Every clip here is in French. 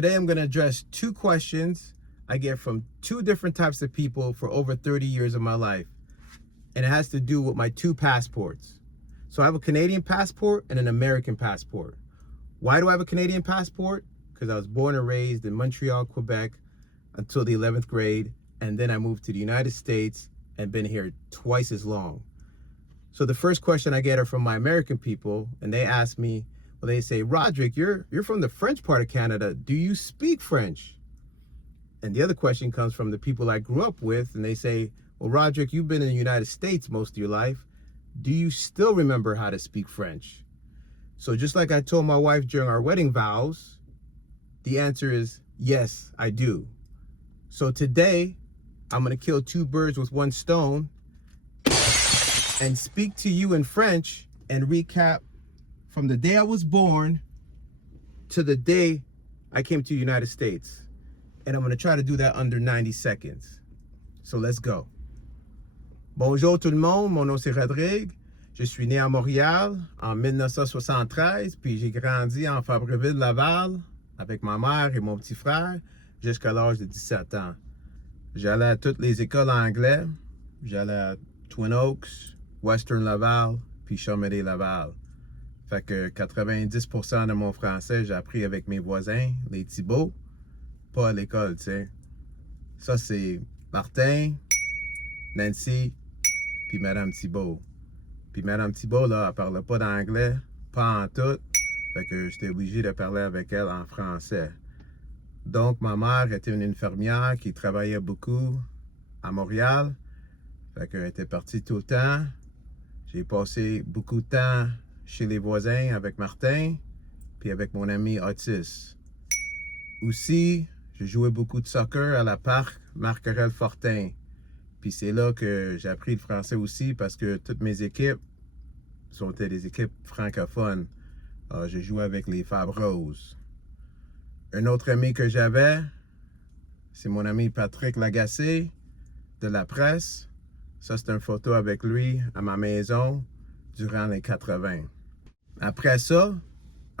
today I'm going to address two questions I get from two different types of people for over 30 years of my life. And it has to do with my two passports. So I have a Canadian passport and an American passport. Why do I have a Canadian passport? Because I was born and raised in Montreal, Quebec until the 11th grade. And then I moved to the United States and been here twice as long. So the first question I get are from my American people, and they ask me, well, they say, Roderick, you're from the French part of Canada. Do you speak French? And the other question comes from the people I grew up with, and they say, well, Roderick, you've been in the United States most of your life. Do you still remember how to speak French? So just like I told my wife during our wedding vows, the answer is yes, I do. So today, I'm going to kill two birds with one stone and speak to you in French and recap from the day I was born to the day I came to the United States. And I'm going to try to do that under 90 seconds. So let's go. Bonjour tout le monde, mon nom c'est Rodrigue. Je suis né à Montréal en 1973, puis j'ai grandi en Fabreville-Laval avec ma mère et mon petit frère jusqu'à l'âge de 17 ans. J'allais à toutes les écoles anglais. J'allais à Twin Oaks, Western Laval, puis Chaumédé-Laval. Fait que 90% de mon français, j'ai appris avec mes voisins, les Thibault, pas à l'école, tu sais. Ça, c'est Martin, Nancy, puis Madame Thibault. Puis Madame Thibault, là, elle parlait pas d'anglais, pas en tout. Fait que j'étais obligé de parler avec elle en français. Donc, ma mère était une infirmière qui travaillait beaucoup à Montréal. Fait qu'elle était partie tout le temps. J'ai passé beaucoup de temps chez les voisins avec Martin, puis avec mon ami Otis. Aussi, je jouais beaucoup de soccer à la parc Marc-Aurèle-Fortin. Puis c'est là que j'ai appris le français aussi parce que toutes mes équipes sont des équipes francophones. J'ai joué avec les Fabroses. Un autre ami que j'avais, c'est mon ami Patrick Lagacé de la presse. Ça, c'est une photo avec lui à ma maison durant les 80. Après ça,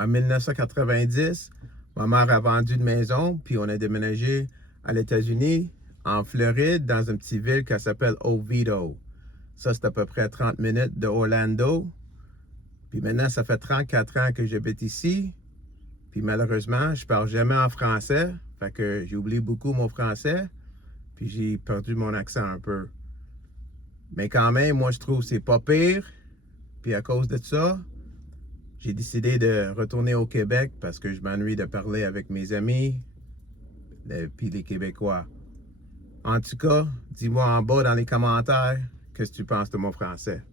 en 1990, ma mère a vendu une maison, puis on a déménagé à l'États-Unis, en Floride, dans une petite ville qui s'appelle Oviedo. Ça, c'est à peu près 30 minutes de Orlando. Puis maintenant, ça fait 34 ans que j'habite ici. Puis malheureusement, je parle jamais en français. Fait que j'ai oublié beaucoup mon français. Puis j'ai perdu mon accent un peu. Mais quand même, moi, je trouve que c'est pas pire. Puis à cause de ça, j'ai décidé de retourner au Québec parce que je m'ennuie de parler avec mes amis puis les Québécois. En tout cas, dis-moi en bas dans les commentaires qu'est-ce que tu penses de mon français.